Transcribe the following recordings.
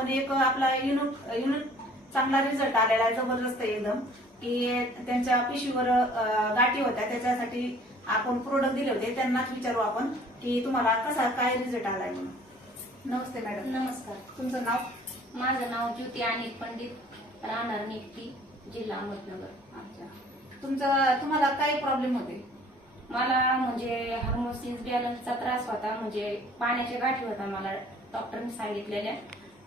पण एक आपला युनिट युनिट चांगला रिझल्ट आलेला आहे जबरदस्त एकदम. की त्यांच्या पिशवीवर अं, गाठी होत्या. त्याच्यासाठी आपण प्रोडक्ट दिले होते. त्यांनाच विचारू आपण की तुम्हाला कसा काय रिझल्ट आलाय म्हणून. नमस्ते मॅडम नमस्कार. तुमचं नाव? माझं नाव ज्योती अनिल पंडित राहणार निकटी जिल्हा अहमदनगर अच्छा तुमचं तुम्हाला काय प्रॉब्लेम होते? मला म्हणजे हार्मोसिस बॅलन्सचा त्रास होता. म्हणजे पाण्याच्या गाठी होता मला डॉक्टरने सांगितलेल्या.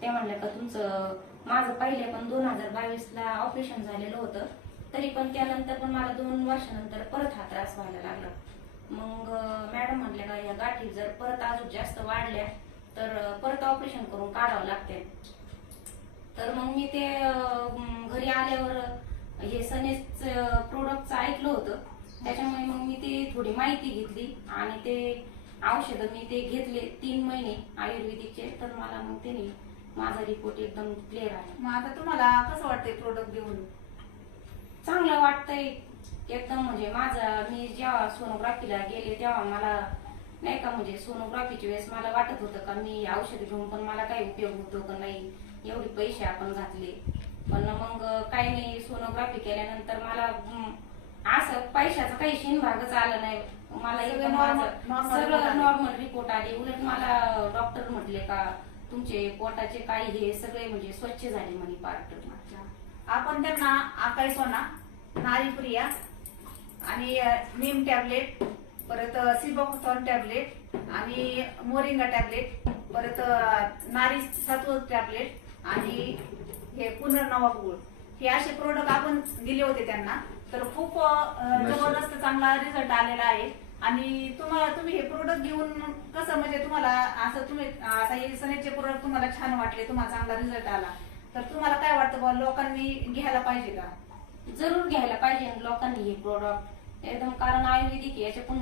ते म्हणले का तुमचं माझं पहिले पण दोन हजार बावीस ला ऑपरेशन झालेलं होतं. तरी पण त्यानंतर पण मला दोन वर्षानंतर परत हा त्रास व्हायला लागला. मग मॅडम म्हटल्या का या गाठी जर परत अजून जास्त वाढल्या तर परत ऑपरेशन करून काढावं लागते. तर मग मी ते घरी आल्यावर हे सनेच प्रोडक्टचं ऐकलं होतं. त्याच्यामुळे मग मी ते थोडी माहिती घेतली आणि ते औषधं मी ते घेतले तीन महिने आयुर्वेदिकचे. तर मला मग त्यांनी माझा रिपोर्ट एकदम क्लिअर आला मग आता तुम्हाला कसं वाटतंय प्रोडक्ट घेऊन चांगलं वाटतंय. एकदम म्हणजे माझा मी जेव्हा सोनोग्राफीला गेले तेव्हा मला नाही का म्हणजे सोनोग्राफीच्या वेळेस मला वाटत होतं का मी औषध घेऊन पण मला काही उपयोग होतो का नाही एवढे पैसे आपण घातले. पण मग काही नाही सोनोग्राफी केल्यानंतर मला असं पैशाचं काही शिन भागच आलं नाही. मला सगळं. नॉर्मल रिपोर्ट आले. उलट मला डॉक्टर म्हटले का तुमचे पोटाचे काही हे सगळे म्हणजे स्वच्छ झाले म्हणे पार्ट आपण त्यांना आकाई सोना नारीप्रिया आणि नीम टॅबलेट परत सिबॉक्सॉन टॅबलेट आणि मोरिंगा टॅबलेट परत नारी सत्व टॅबलेट आणि हे पुनर्नवा गुळ. हे असे प्रोडक्ट आपण दिले होते त्यांना. तर खूप जबरदस्त चांगला रिझल्ट आलेला आहे. आणि तुम्हाला तुम्ही हे प्रोडक्ट घेऊन कसं म्हणजे तुम्हाला असं तुम्ही आता हे सनेचे प्रोडक्ट तुम्हाला छान वाटले तुम्हाला चांगला रिझल्ट आला तर तुम्हाला काय वाटतं बुवा लोकांनी घ्यायला पाहिजे का? जरूर घ्यायला पाहिजे लोकांनी हे प्रोडक्ट एकदम कारण आयुर्वेदिक याचे पण